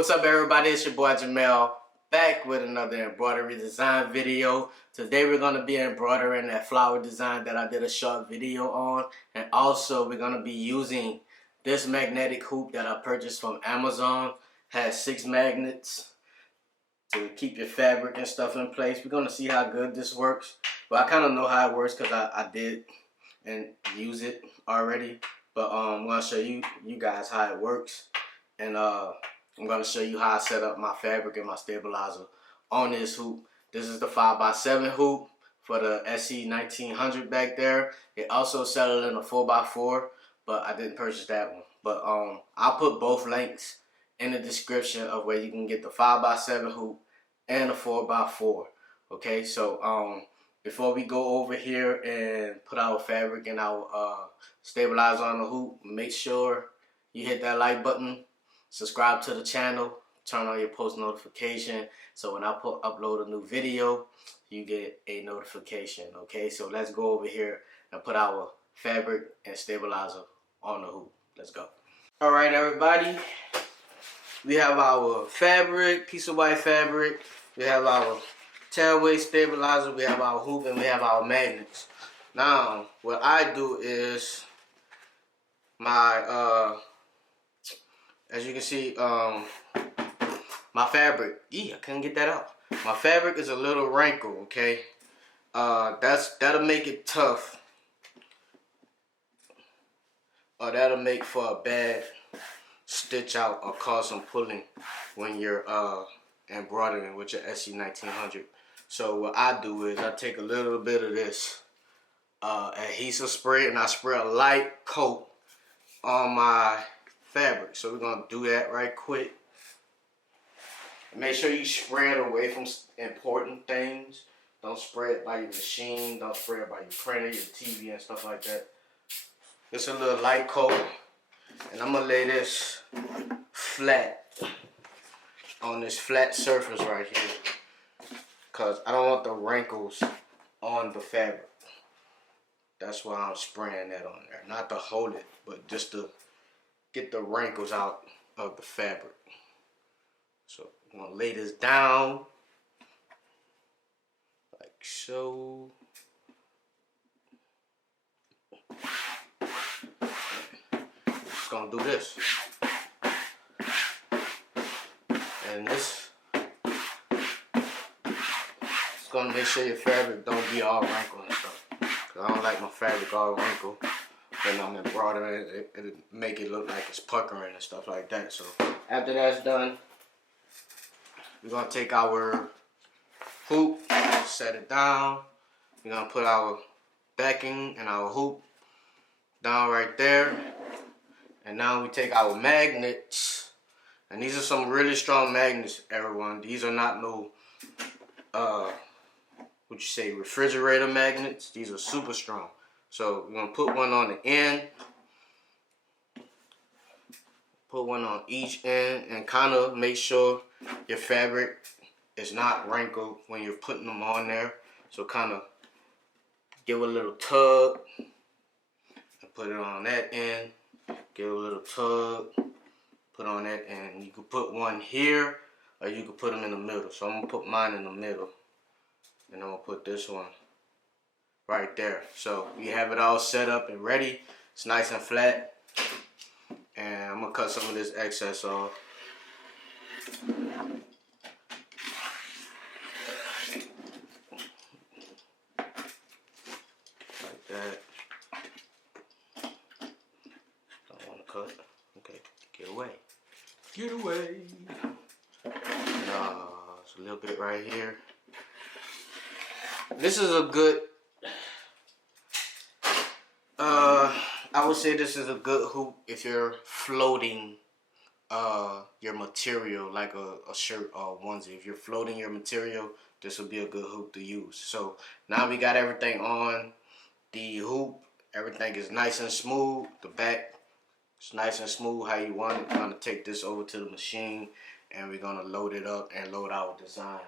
What's up, everybody? It's your boy Jamel, back with another embroidery design video. Today we're going to be embroidering that flower design that I did a short video on, and also we're going to be using this magnetic hoop that I purchased from Amazon. Has 6 magnets to keep your fabric and stuff in place. We're going to see how good this works. But I kind of know how it works because I did and use it already. But I'm going to show you guys how it works. And I'm going to show you how I set up my fabric and my stabilizer on this hoop. This is the 5x7 hoop for the SE1900 back there. It also sells in a 4x4, but I didn't purchase that one. But I'll put both links in the description of where you can get the 5x7 hoop and the 4x4. Okay, so before we go over here and put our fabric and our stabilizer on the hoop, make sure you hit that like button. Subscribe to the channel, turn on your post notification, so when I upload a new video, you get a notification, okay? So let's go over here and put our fabric and stabilizer on the hoop. Let's go. All right, everybody. We have our fabric, piece of white fabric. We have our tailway stabilizer. We have our hoop, and we have our magnets. Now, what I do is my as you can see, my fabric, I couldn't get that out. My fabric is a little wrinkled, okay? That'll make it tough. Or that'll make for a bad stitch out or cause some pulling when you're embroidering with your SE1900. So what I do is I take a little bit of this adhesive spray and I spray a light coat on my fabric. So we're gonna do that right quick. Make sure you spray it away from important things. Don't spray it by your machine. Don't spray it by your printer, your TV, and stuff like that. Just a little light coat, and I'm gonna lay this flat on this flat surface right here, cause I don't want the wrinkles on the fabric. That's why I'm spraying that on there. Not to hold it, but just to get the wrinkles out of the fabric. So I'm gonna lay this down like so. Just gonna do this. And this is gonna make sure your fabric don't be all wrinkled and stuff. Cause I don't like my fabric all wrinkled. When I'm embroidering it, it'll make it look like it's puckering and stuff like that. So after that's done, we're gonna take our hoop, set it down. We're gonna put our backing and our hoop down right there. And now we take our magnets, and these are some really strong magnets, everyone. These are not no refrigerator magnets. These are super strong. So we're gonna put one on the end, put one on each end, and kind of make sure your fabric is not wrinkled when you're putting them on there. So kind of give a little tug and put it on that end. Give a little tug, put on that end. You could put one here, or you could put them in the middle. So I'm gonna put mine in the middle, and I'm gonna put this one right there. So we have it all set up and ready. It's nice and flat. And I'm gonna cut some of this excess off. Like that. Don't wanna cut. Okay, get away. Get away. It's a little bit right here. This is a good I would say this is a good hoop if you're floating your material like a shirt or a onesie. If you're floating your material, this would be a good hoop to use. So now we got everything on the hoop. Everything is nice and smooth. The back is nice and smooth how you want it. We're going to take this over to the machine, and we're going to load it up and load our design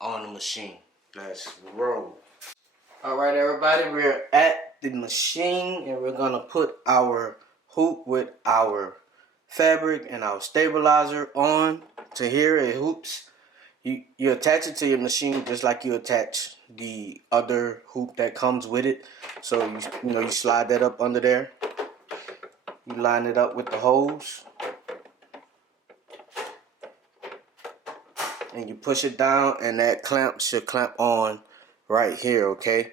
on the machine. Let's roll. Alright, everybody, we're at the machine, and we're gonna put our hoop with our fabric and our stabilizer on. to here, it hoops. You attach it to your machine just like you attach the other hoop that comes with it. So you slide that up under there. You line it up with the hose. And you push it down, and that clamp should clamp on right here, okay?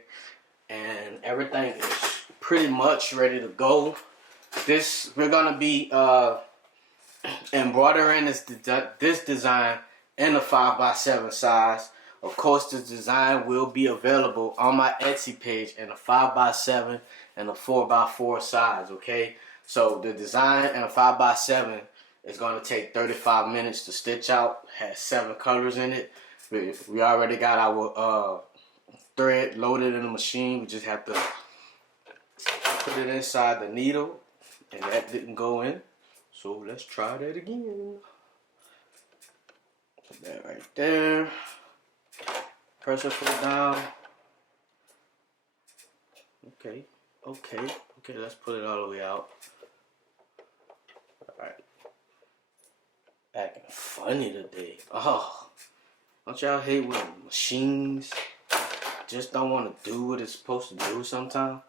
And everything is pretty much ready to go. We're gonna be embroidering this design in a 5x7 size. Of course, this design will be available on my Etsy page in a 5x7 and a 4x4 size, okay? So the design in a 5x7 is going to take 35 minutes to stitch out. Has 7 colors in it. We already got our thread loaded in the machine. We just have to put it inside the needle, and that didn't go in. So let's try that again. Put that right there. Pressure foot down. Okay. Let's put it all the way out. All right. Acting funny today. Oh, don't y'all hate when machines just don't want to do what it's supposed to do sometimes?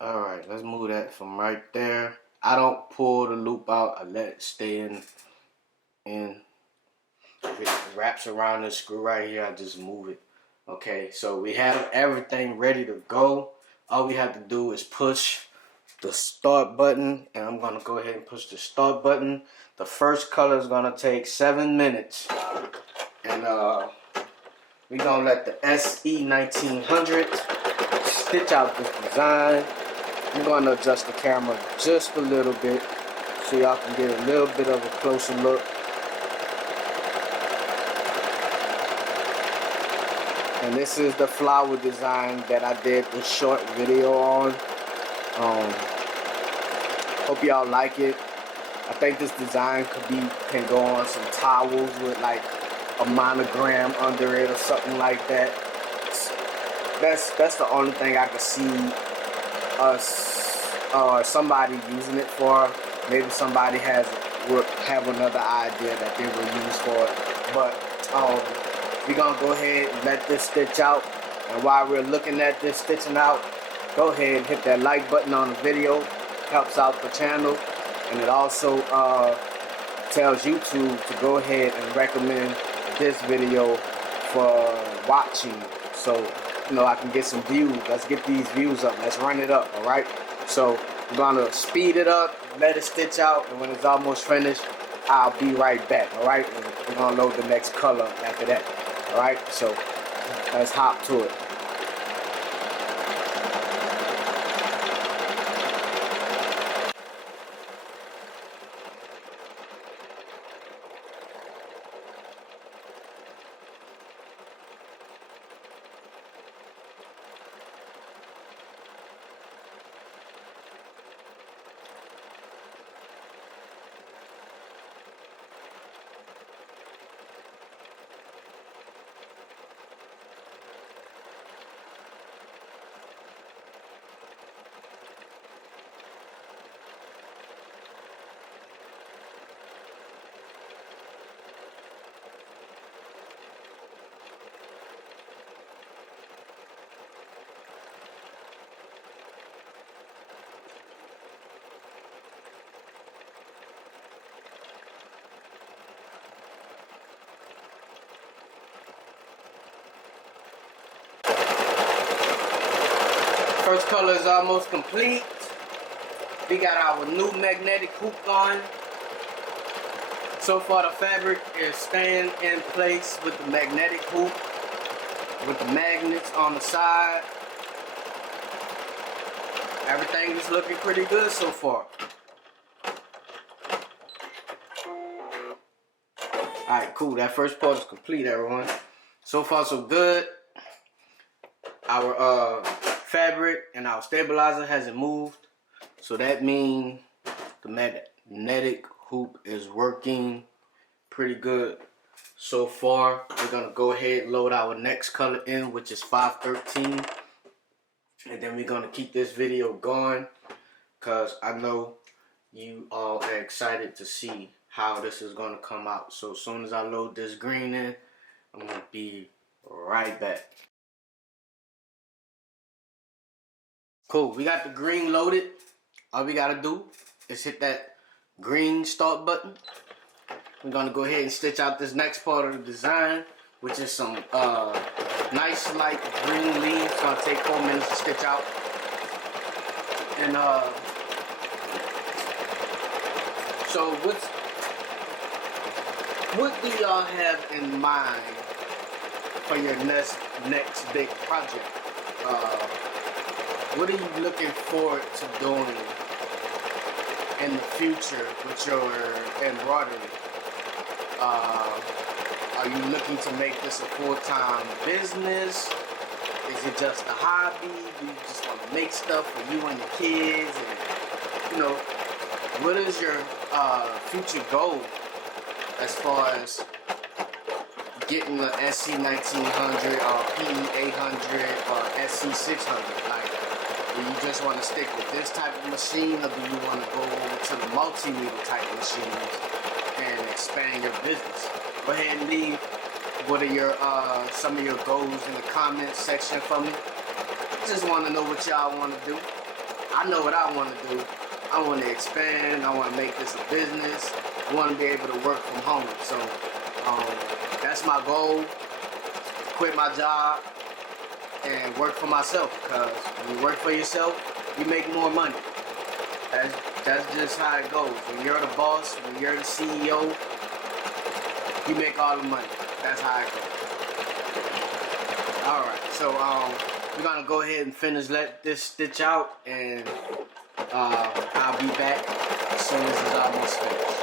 All right, let's move that from right there. I don't pull the loop out. I let it stay in. If it wraps around this screw right here, I just move it. Okay, so we have everything ready to go. All we have to do is push the start button, and I'm gonna go ahead and push the start button. The first color is gonna take 7 minutes, and we're gonna let the SE1900 stitch out this design. I'm gonna adjust the camera just a little bit so y'all can get a little bit of a closer look. And this is the flower design that I did the short video on. Hope y'all like it. I think this design can go on some towels with like a monogram under it or something like that. That's the only thing I could see us somebody using it for. Maybe somebody would have another idea that they will use for it. But we're gonna go ahead and let this stitch out. And while we're looking at this stitching out, go ahead and hit that like button on the video. Helps out the channel, and it also tells YouTube to go ahead and recommend this video for watching, so I can get some views. Let's get these views up. Let's run it up. All right, so we're gonna speed it up, let it stitch out, and when it's almost finished, I'll be right back. All right, and we're gonna load the next color after that. All right, so let's hop to it. First color is almost complete. We got our new magnetic hoop on. So far the fabric is staying in place with the magnetic hoop, with the magnets on the side. Everything is looking pretty good so far. Alright, cool. That first part is complete, everyone. So far so good. Our fabric and our stabilizer hasn't moved, so that means the magnetic hoop is working pretty good so far. We're gonna go ahead and load our next color in, which is 513, and then we're gonna keep this video going because I know you all are excited to see how this is going to come out. So as soon as I load this green in, I'm going to be right back. Cool, we got the green loaded. All we got to do is hit that green start button. We're going to go ahead and stitch out this next part of the design, which is some nice light green leaves. It's going to take 4 minutes to stitch out. And so what do y'all have in mind for your next big project? What are you looking forward to doing in the future with your embroidery? Are you looking to make this a full-time business? Is it just a hobby? Do you just want to make stuff for you and your kids? And, you know, what is your future goal as far as getting the SE1900 or PE800 or SE600? Like, do you just want to stick with this type of machine, or do you want to go over to the multi-needle type machines and expand your business? Go ahead and leave what are your some of your goals in the comments section for me. I just want to know what y'all want to do. I know what I want to do. I want to expand. I want to make this a business. I want to be able to work from home. So that's my goal. Quit my job and work for myself, because when you work for yourself, you make more money. That's just how it goes. When you're the boss, when you're the CEO, you make all the money. That's how it goes. Alright, so we're gonna go ahead and finish let this stitch out, and I'll be back as soon as it's almost finished.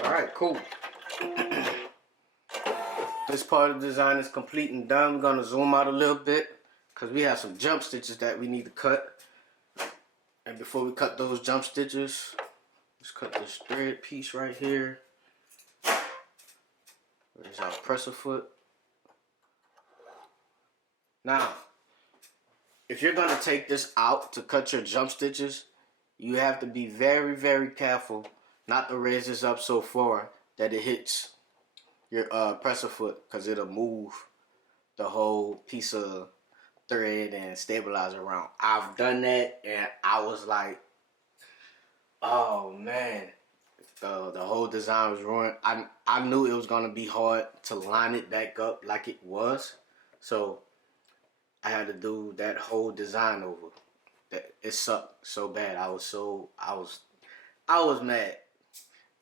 Alright, cool. This part of the design is complete and done. We're going to zoom out a little bit because we have some jump stitches that we need to cut. And before we cut those jump stitches, let's cut this thread piece right here. There's our presser foot. Now, if you're going to take this out to cut your jump stitches, you have to be very, very careful not to raise this up so far that it hits your presser foot, because it'll move the whole piece of thread and stabilizer around. I've done that and I was like, oh man, the whole design was ruined. I knew it was gonna be hard to line it back up like it was, so I had to do that whole design over. It sucked so bad. I was mad,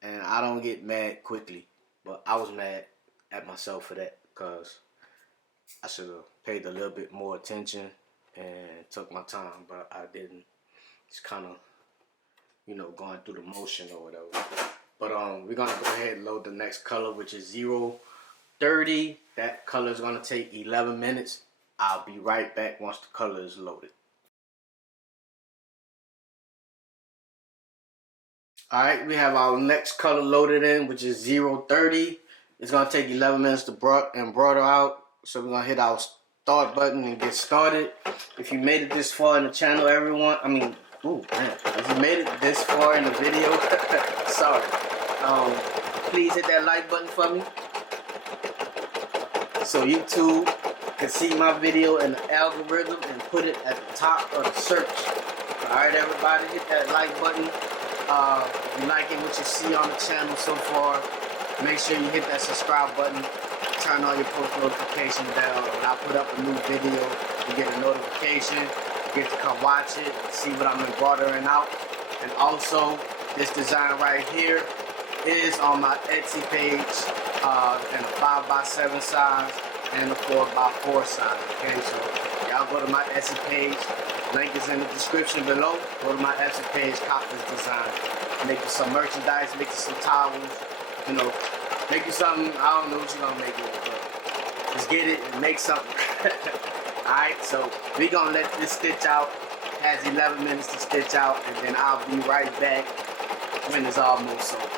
and I don't get mad quickly, but I was mad at myself for that, because I should have paid a little bit more attention and took my time, but I didn't. It's kind of, you know, going through the motion or whatever. But we're gonna go ahead and load the next color, which is 030. That color is gonna take 11 minutes. I'll be right back once the color is loaded. Alright, we have our next color loaded in, which is 030. It's gonna take 11 minutes to embroider out. So we're gonna hit our start button and get started. If you made it this far in the channel, everyone, if you made it this far in the video, sorry. Please hit that like button for me, so YouTube can see my video in the algorithm and put it at the top of the search. Alright, everybody, hit that like button. If you liking what you see on the channel so far, make sure you hit that subscribe button. Turn on your post notification bell. When I put up a new video, you get a notification. You get to come watch it and see what I'm embroidering out. And also, this design right here is on my Etsy page in a 5x7 size. and the 4x4 size. Okay, so y'all go to my Etsy page. Link is in the description below. Go to my Etsy page, cop this design. Make you some merchandise, make you some towels, you know, make you something. I don't know what you're gonna make it with, but just get it and make something. Alright, so we gonna let this stitch out. Has 11 minutes to stitch out, and then I'll be right back when it's almost over.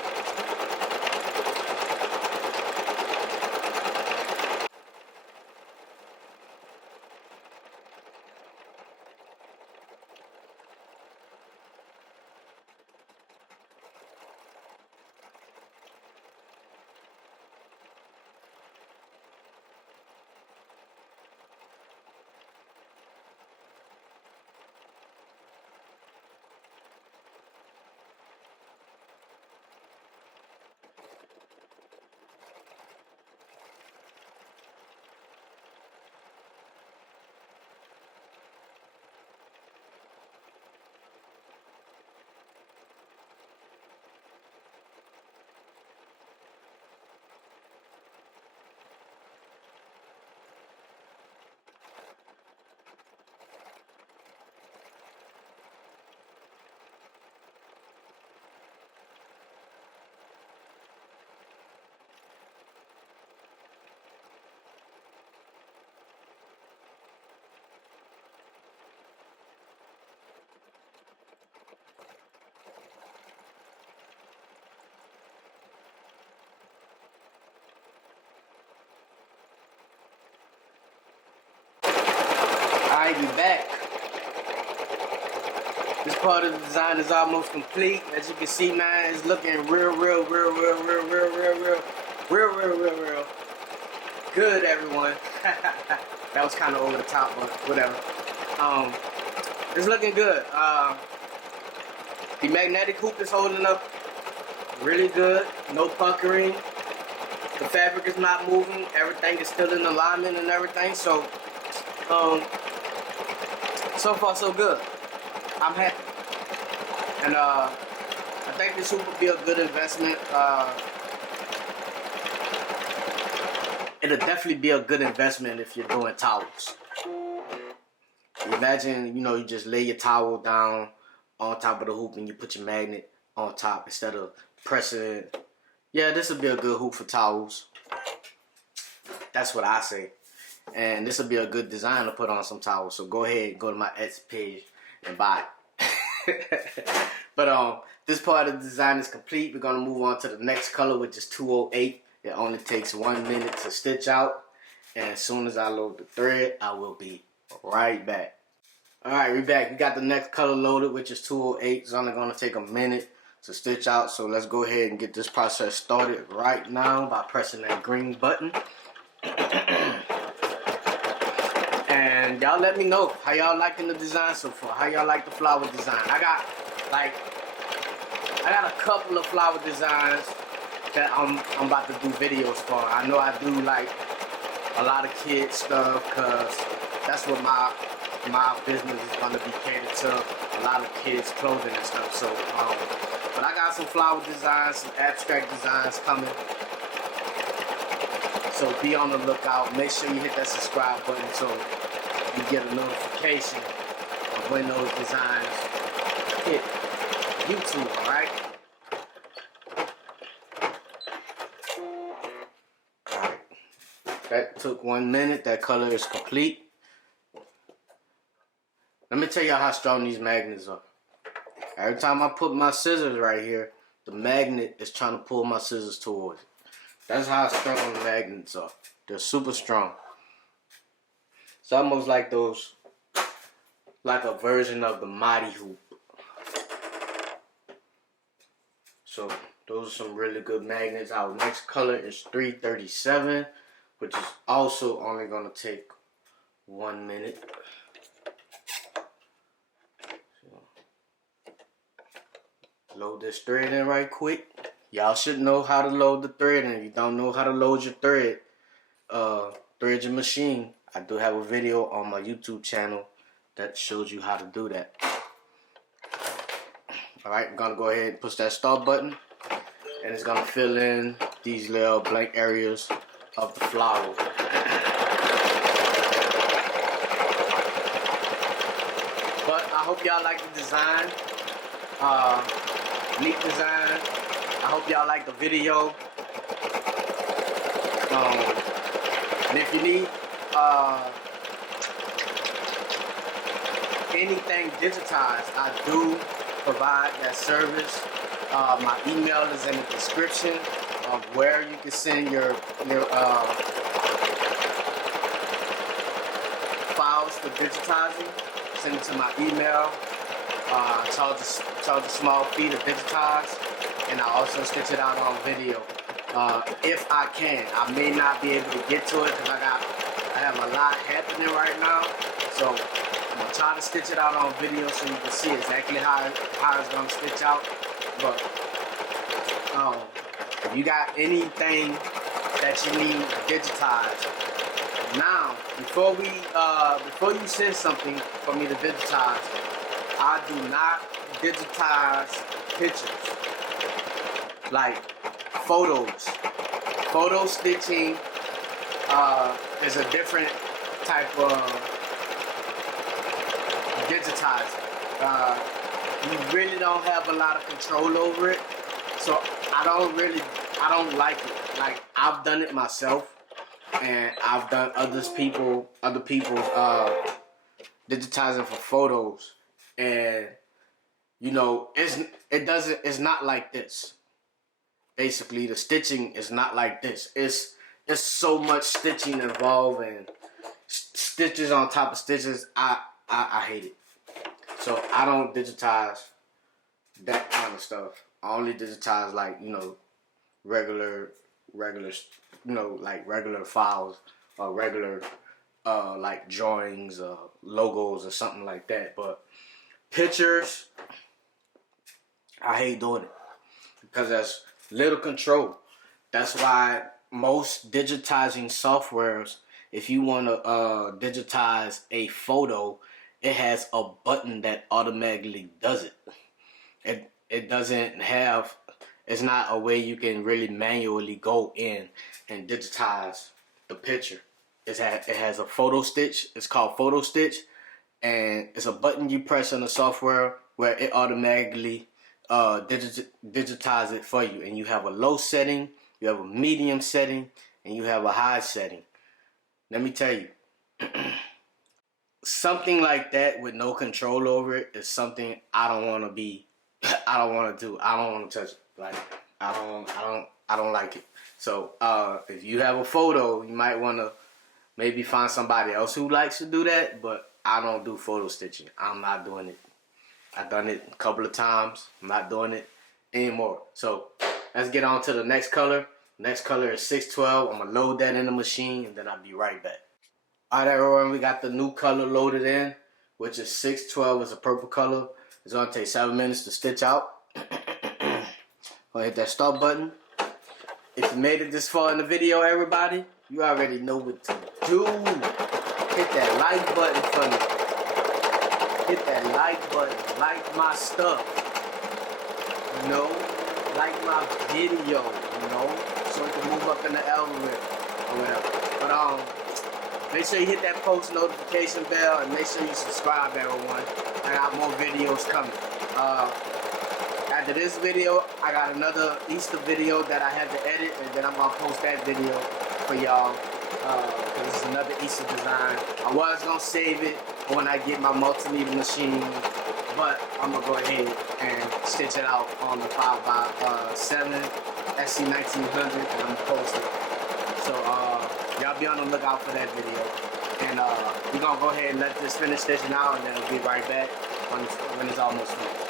Alright, we back. This part of the design is almost complete. As you can see, man, it's looking real good, everyone. That was kind of over the top, but whatever. It's looking good. The magnetic hoop is holding up really good. No puckering. The fabric is not moving. Everything is still in alignment and everything. So, so far so good. I'm happy. And I think this hoop would be a good investment. It'll definitely be a good investment if you're doing towels. Imagine, you know, you just lay your towel down on top of the hoop and you put your magnet on top instead of pressing it. Yeah, this would be a good hoop for towels. That's what I say. And this would be a good design to put on some towels. So go ahead and go to my Etsy page and buy it. But this part of the design is complete. We're gonna move on to the next color, which is 208. It only takes 1 minute to stitch out. And as soon as I load the thread, I will be right back. Alright, we're back. We got the next color loaded, which is 208. It's only gonna take a minute to stitch out. So let's go ahead and get this process started right now by pressing that green button. And y'all let me know how y'all liking the design so far. How y'all like the flower design. I got a couple of flower designs that I'm about to do videos for. I know I do like a lot of kids stuff because that's what my business is going to be catered to. A lot of kids clothing and stuff. So but I got some flower designs, some abstract designs coming. So be on the lookout. Make sure you hit that subscribe button so you get a notification of when those designs hit YouTube, alright? Alright. That took 1 minute. That color is complete. Let me tell y'all how strong these magnets are. Every time I put my scissors right here, the magnet is trying to pull my scissors towards it. That's how strong the magnets are. They're super strong. It's almost like those, like a version of the Mighty Hoop. So those are some really good magnets. Our next color is 337, which is also only going to take 1 minute. Load this thread in right quick. Y'all should know how to load the thread, and if you don't know how to load your thread your machine, I do have a video on my YouTube channel that shows you how to do that. Alright, I'm gonna go ahead and push that start button, and it's gonna fill in these little blank areas of the flower. I hope y'all like the design. Neat design. I hope y'all like the video. And if you need anything digitized, I do provide that service. My email is in the description of where you can send your files for digitizing. Send it to my email. Charge a small fee to digitize, and I also stitch it out on video. If I can, I may not be able to get to it because I have a lot happening right now. So I'm gonna try to stitch it out on video so you can see exactly how it's gonna stitch out. But if you got anything that you need digitized, now before you send something for me to digitize, I do not digitize pictures like photos. Photo stitching is a different type of digitizing. You really don't have a lot of control over it, so I don't like it. Like, I've done it myself, and I've done other people's digitizing for photos, and you know, it's not like this. Basically, the stitching is not like this. It's so much stitching involved, and stitches on top of stitches. I hate it. So I don't digitize that kind of stuff. I only digitize, like, you know, regular, you know, like regular files or regular like drawings or logos or something like that. But pictures, I hate doing it because there's little control. That's why most digitizing softwares, if you want to digitize a photo, it has a button that automatically does it. It doesn't have, it's not a way you can really manually go in and digitize the picture. It has a photo stitch. It's called photo stitch, and it's a button you press on the software where it automatically digitize it for you. And you have a low setting, you have a medium setting, and you have a high setting. Let me tell you, something like that with no control over it is something I don't want to be. I don't want to do. I don't want to touch it. Like, I don't like it. So if you have a photo, you might want to maybe find somebody else who likes to do that. But I don't do photo stitching. I'm not doing it. I've done it a couple of times. I'm not doing it anymore. So let's get on to the next color. Next color is 612. I'm gonna load that in the machine, and then I'll be right back. All right, everyone, we got the new color loaded in, which is 612. It's a purple color. It's gonna take 7 minutes to stitch out. Gonna hit that start button. If you made it this far in the video, everybody, you already know what to do. Hit that like button for me. Hit that like button. Like my stuff. You know? Like my video. You know? So it can move up in the algorithm or whatever. But make sure you hit that post notification bell, and make sure you subscribe, everyone. I got more videos coming. After this video, I got another Easter video that I had to edit, and then I'm gonna post that video for y'all. This is another Easter design. I was gonna save it when I get my multimeter machine, but I'm gonna go ahead and stitch it out on the 5x7 SE1900, and I'm gonna post it. So y'all be on the lookout for that video. And we're gonna go ahead and let this finish stitching out, and then we'll be right back when it's almost finished.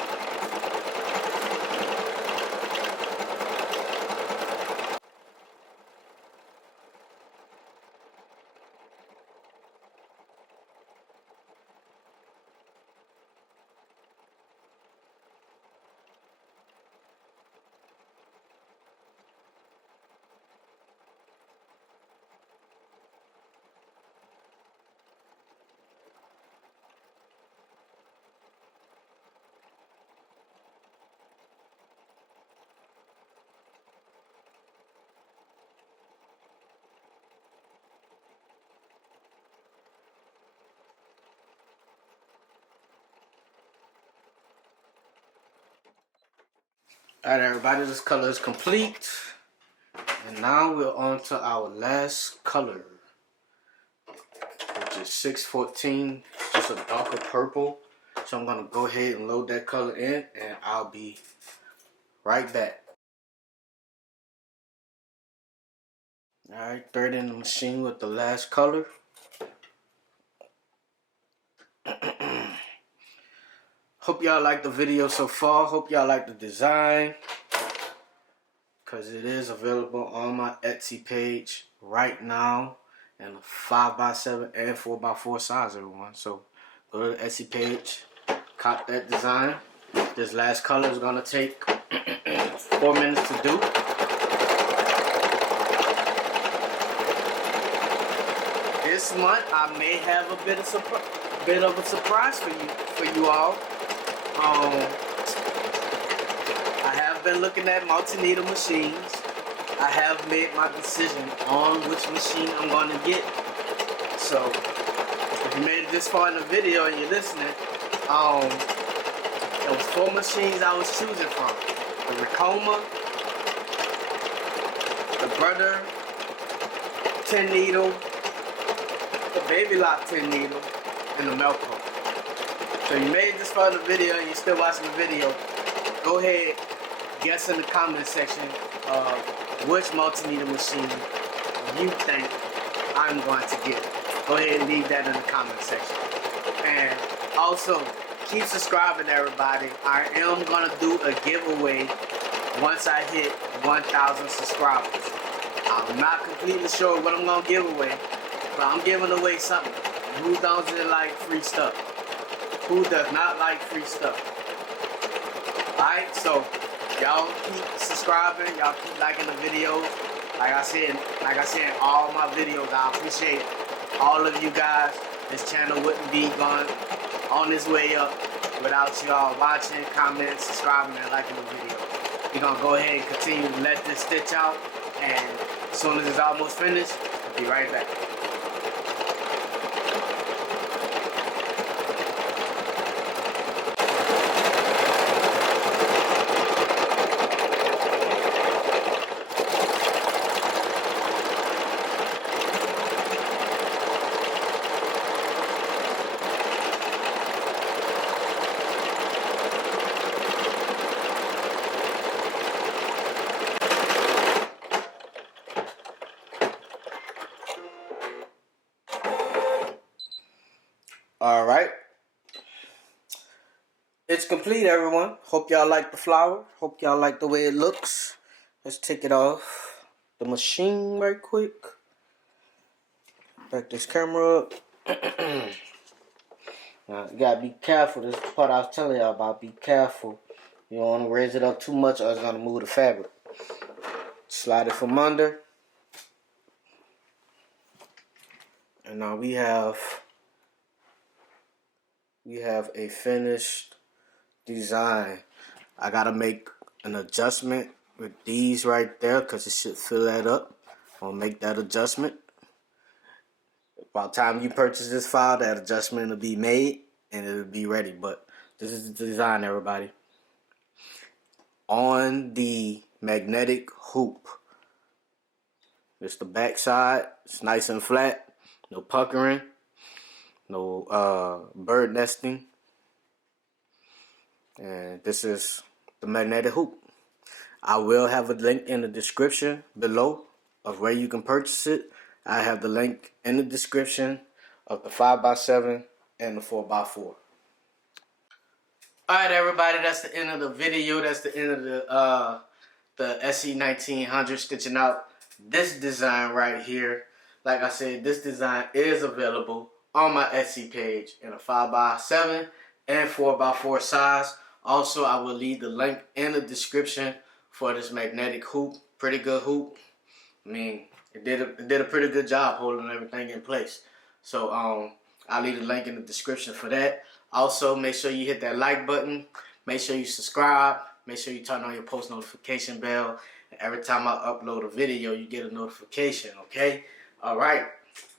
Alright everybody, this color is complete. And now we're on to our last color, which is 614, just a darker purple. So I'm going to go ahead and load that color in, and I'll be right back. Alright, third in the machine with the last color. Hope y'all like the video so far. Hope y'all like the design, because it is available on my Etsy page right now in a 5x7 and 4x4 size, everyone. So go to the Etsy page, cop that design. This last color is gonna take 4 minutes to do. This month I may have a bit of a surprise for you all. I have been looking at multi-needle machines. I have made my decision on which machine I'm going to get. So, if you made it this far in the video and you're listening, there was 4 machines I was choosing from. The Ricoma, the Brother 10 needle, the Baby Lock 10 needle, and the Melco. So you made it this far in the video and you're still watching the video, go ahead, guess in the comment section which multi-needle machine you think I'm going to get. Go ahead and leave that in the comment section. And also, keep subscribing everybody. I am going to do a giveaway once I hit 1,000 subscribers. I'm not completely sure what I'm going to give away, but I'm giving away something. Who doesn't like free stuff? Who does not like free stuff? Alright, so y'all keep subscribing, y'all keep liking the videos. Like I said in all my videos, I appreciate all of you guys. This channel wouldn't be going on its way up without y'all watching, commenting, subscribing, and liking the video. We're gonna go ahead and continue to let this stitch out, and as soon as it's almost finished, I'll be right back. Alright, it's complete everyone. Hope y'all like the flower. Hope y'all like the way it looks. Let's take it off the machine right quick. Back this camera up. Now, you gotta be careful. This is the part I was telling y'all about. Be careful. You don't want to raise it up too much or it's gonna move the fabric. Slide it from under. And now we have a finished design. I gotta make an adjustment with these right there because it should fill that up. I'll make that adjustment. By the time you purchase this file, that adjustment will be made and it'll be ready. But this is the design, everybody. On the magnetic hoop. It's the back side. It's nice and flat. No puckering. No bird nesting. And this is the magnetic hoop. I will have a link in the description below of where you can purchase it. I have the link in the description of the 5x7 and the 4x4. Alright everybody, that's the end of the video. That's the end of the SE1900 stitching out this design right here. Like I said, this design is available on my Etsy page in a 5x7 and 4x4 size. Also, I will leave the link in the description for this magnetic hoop. Pretty good hoop. I mean, it did a pretty good job holding everything in place. So I'll leave the link in the description for that. Also, make sure you hit that like button. Make sure you subscribe. Make sure you turn on your post notification bell. And every time I upload a video, you get a notification, okay? All right.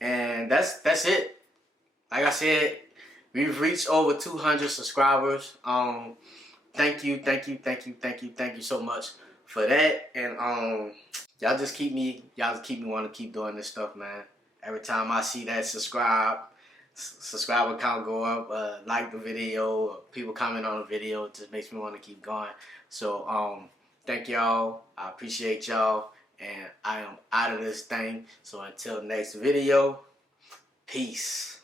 And that's it. Like I said, we've reached over 200 subscribers. thank you so much for that. And y'all just keep me want to keep doing this stuff, man. Every time I see that subscriber count go up, like the video, people comment on the video, it just makes me want to keep going. So thank y'all. I appreciate y'all, and I am out of this thing. So until next video, peace.